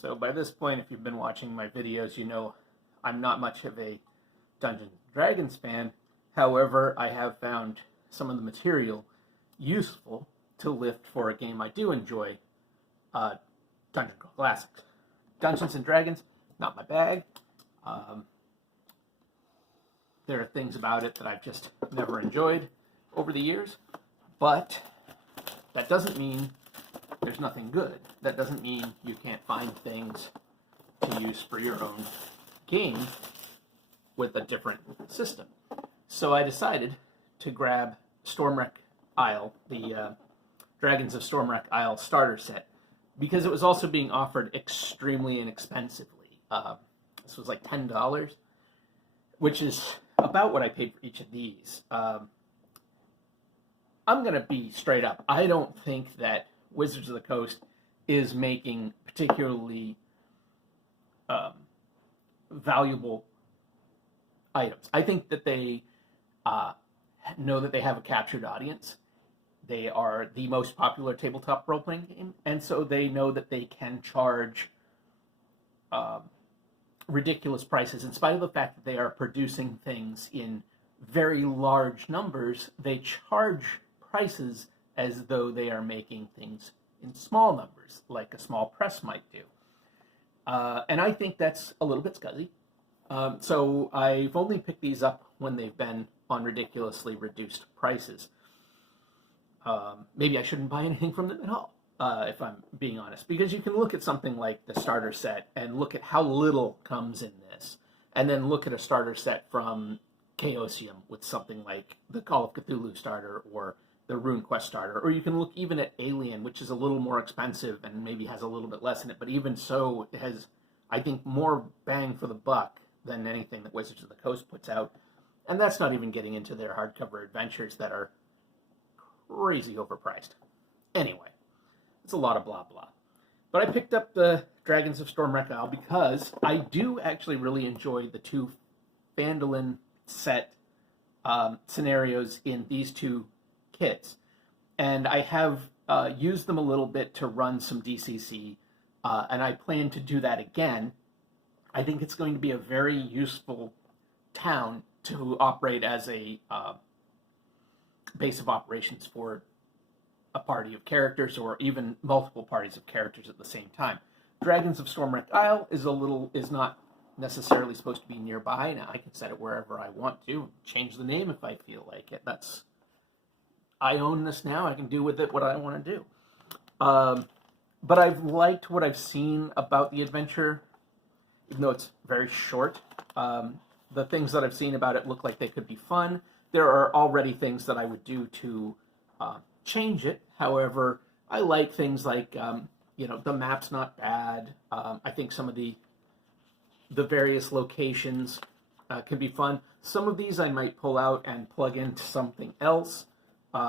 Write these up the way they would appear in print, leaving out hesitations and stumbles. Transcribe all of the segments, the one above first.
So by this point, if you've been watching my videos, you know I'm not much of a Dungeons & Dragons fan. However, I have found some of the material useful to lift for a game I do enjoy, Dungeon Crawl Classics. Dungeons & Dragons, not my bag. There are things about it that I've just never enjoyed over the years, but that doesn't mean there's nothing good. That doesn't mean you can't find things to use for your own game with a different system. So I decided to grab Stormwreck Isle, the Dragons of Stormwreck Isle starter set, because it was also being offered extremely inexpensively. This was like $10, which is about what I paid for each of these. I'm going to be straight up. I don't think that Wizards of the Coast is making particularly valuable items. I think that they know that they have a captured audience. They are the most popular tabletop role-playing game, and so they know that they can charge ridiculous prices. In spite of the fact that they are producing things in very large numbers, they charge prices as though they are making things in small numbers, like a small press might do. And I think that's a little bit scuzzy. So I've only picked these up when they've been on ridiculously reduced prices. Maybe I shouldn't buy anything from them at all, if I'm being honest, because you can look at something like the starter set and look at how little comes in this, and then look at a starter set from Chaosium with something like the Call of Cthulhu starter or the RuneQuest starter, or you can look even at Alien, which is a little more expensive and maybe has a little bit less in it, but even so, it has, I think, more bang for the buck than anything that Wizards of the Coast puts out, and that's not even getting into their hardcover adventures that are crazy overpriced. Anyway, it's a lot of blah blah. But I picked up the Dragons of Stormwreck Isle because I do actually really enjoy the two Phandalin set scenarios in these two kits. And I have used them a little bit to run some DCC, and I plan to do that again. I think it's going to be a very useful town to operate as a base of operations for a party of characters, or even multiple parties of characters at the same time. Dragons of Stormwreck Isle is not necessarily supposed to be nearby. Now I can set it wherever I want to, change the name if I feel like it. I own this now. I can do with it what I want to do. But I've liked what I've seen about the adventure, even though it's very short. The things that I've seen about it look like they could be fun. There are already things that I would do to change it. However, I like things like, the map's not bad. I think some of the various locations can be fun. Some of these I might pull out and plug into something else.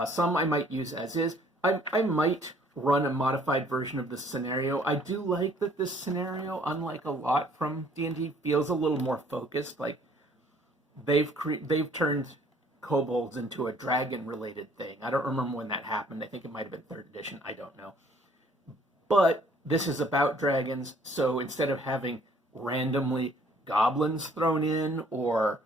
Some I might use as is. I might run a modified version of this scenario. I do like that this scenario, unlike a lot from D&D, feels a little more focused. Like they've turned kobolds into a dragon-related thing. I don't remember when that happened. I think it might have been 3rd edition. I don't know. But this is about dragons, so instead of having randomly goblins thrown in or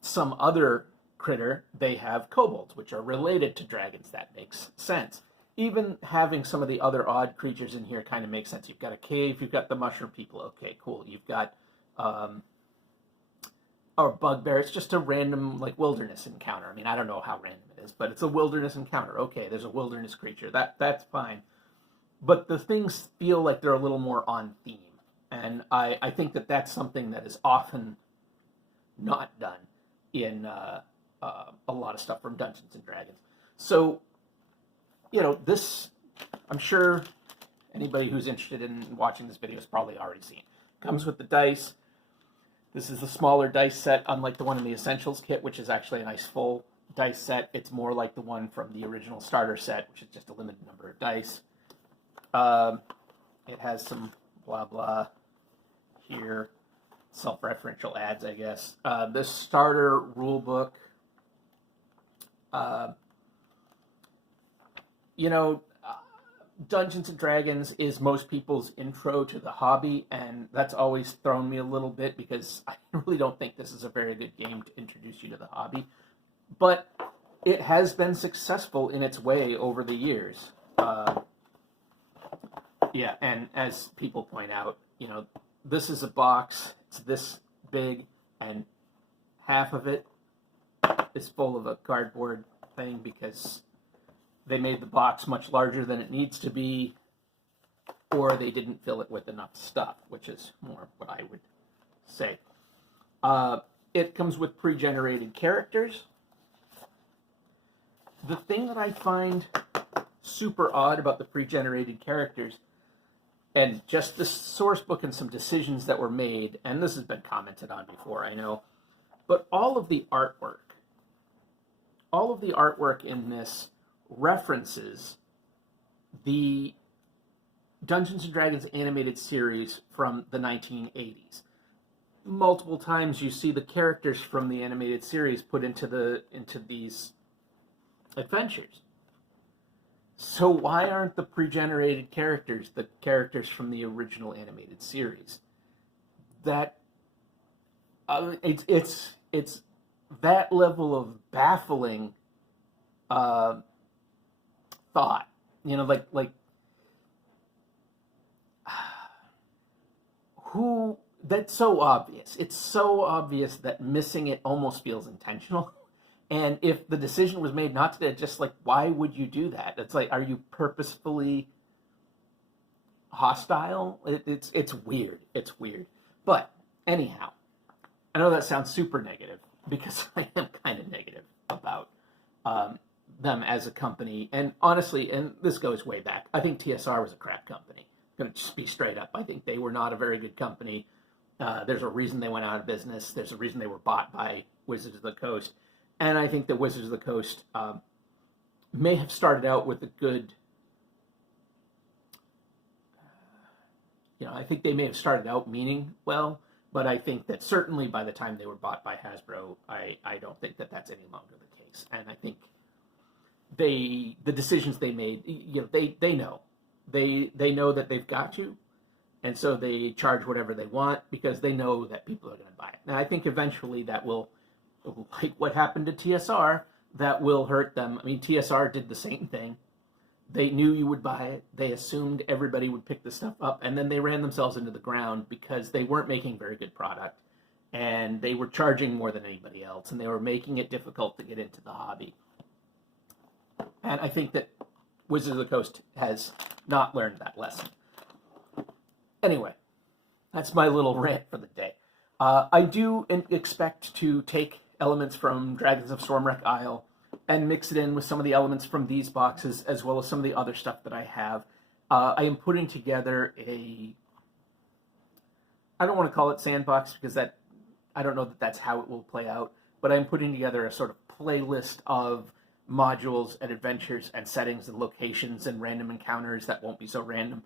some other critter, they have kobolds, which are related to dragons. That makes sense. Even having some of the other odd creatures in here kind of makes sense. You've got a cave, you've got the mushroom people. Okay, cool. You've got or bugbear. It's just a random, wilderness encounter. I mean, I don't know how random it is, but it's a wilderness encounter. Okay, there's a wilderness creature. That's fine. But the things feel like they're a little more on theme. And I think that that's something that is often not done in a lot of stuff from Dungeons & Dragons. So, this, I'm sure anybody who's interested in watching this video has probably already seen. Comes with the dice. This is the smaller dice set, unlike the one in the Essentials kit, which is actually a nice full dice set. It's more like the one from the original starter set, which is just a limited number of dice. It has some blah blah here, self-referential ads, I guess. This starter rule book, Dungeons and Dragons is most people's intro to the hobby, and that's always thrown me a little bit because I really don't think this is a very good game to introduce you to the hobby. But it has been successful in its way over the years. Yeah, and as people point out, this is a box, it's this big, and half of it is full of a cardboard thing because they made the box much larger than it needs to be, or they didn't fill it with enough stuff, which is more what I would say. It comes with pre-generated characters. The thing that I find super odd about the pre-generated characters, and just the source book and some decisions that were made, and this has been commented on before, I know, but all of the artwork in this references the Dungeons and Dragons animated series from the 1980s. Multiple times you see the characters from the animated series put into these adventures. So why aren't the pre-generated characters the characters from the original animated series? That it's that level of baffling thought. Who? That's so obvious. It's so obvious that missing it almost feels intentional. And if the decision was made not to, just like, why would you do that? It's like, are you purposefully hostile? It's weird. It's weird. But anyhow, I know that sounds super negative because I am kind of negative about them as a company. And honestly, and this goes way back, I think TSR was a crap company. I'm going to just be straight up. I think they were not a very good company. There's a reason they went out of business. There's a reason they were bought by Wizards of the Coast. And I think that Wizards of the Coast may have started out with a good, I think they may have started out meaning well, but I think that certainly by the time they were bought by Hasbro, I don't think that that's any longer the case. And I think the decisions they made, they know. They know that they've got to, and so they charge whatever they want because they know that people are going to buy it. Now, I think eventually that will, like what happened to TSR, that will hurt them. I mean, TSR did the same thing. They knew you would buy it. They assumed everybody would pick the stuff up, and then they ran themselves into the ground because they weren't making very good product, and they were charging more than anybody else, and they were making it difficult to get into the hobby. And I think that Wizards of the Coast has not learned that lesson. Anyway, that's my little rant for the day. I do expect to take elements from Dragons of Stormwreck Isle and mix it in with some of the elements from these boxes, as well as some of the other stuff that I have. I am putting together I don't want to call it sandbox because I don't know that that's how it will play out, but I'm putting together a sort of playlist of modules and adventures and settings and locations and random encounters that won't be so random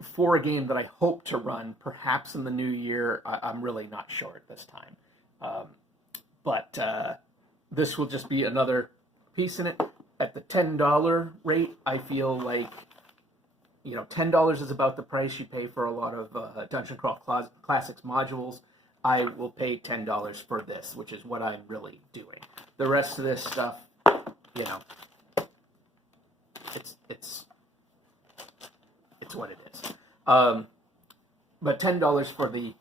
for a game that I hope to run perhaps in the new year. I'm really not sure at this time. But this will just be another piece in it. At the $10 rate, I feel like, $10 is about the price you pay for a lot of Dungeon Crawl Classics modules. I will pay $10 for this, which is what I'm really doing. The rest of this stuff, it's what it is. But $10 for the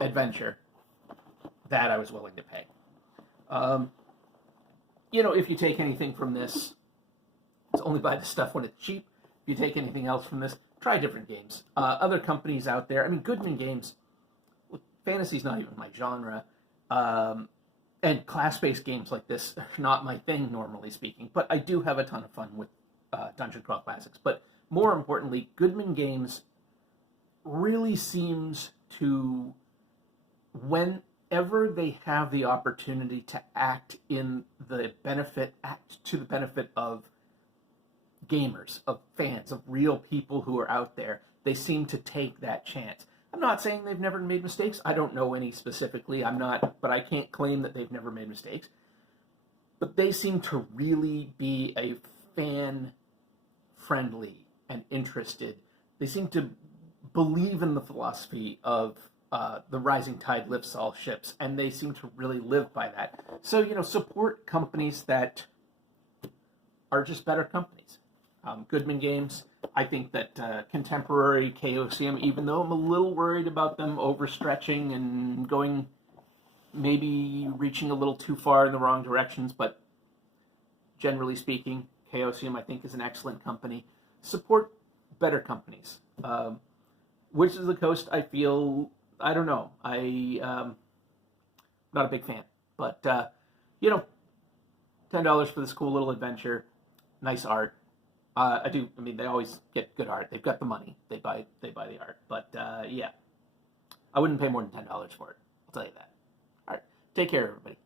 adventure, that I was willing to pay. If you take anything from this, it's only buy the stuff when it's cheap. If you take anything else from this, try different games. Other companies out there, Goodman Games, fantasy's not even my genre, and class-based games like this are not my thing, normally speaking, but I do have a ton of fun with Dungeon Crawl Classics. But more importantly, Goodman Games really seems to, whenever they have the opportunity to act to the benefit of gamers, of fans, of real people who are out there, they seem to take that chance. I'm not saying they've never made mistakes. I don't know any specifically. But I can't claim that they've never made mistakes. But they seem to really be a friendly and interested. They seem to believe in the philosophy of the rising tide lifts all ships, and they seem to really live by that. So, support companies that are just better companies. Goodman Games, I think that contemporary KOCM, even though I'm a little worried about them overstretching and maybe reaching a little too far in the wrong directions, but generally speaking, KOCM I think is an excellent company. Support better companies. Wizards of the Coast, I feel, I don't know, not a big fan, but $10 for this cool little adventure, nice art. They always get good art. They've got the money. They buy the art. But yeah, I wouldn't pay more than $10 for it. I'll tell you that. All right, take care, everybody.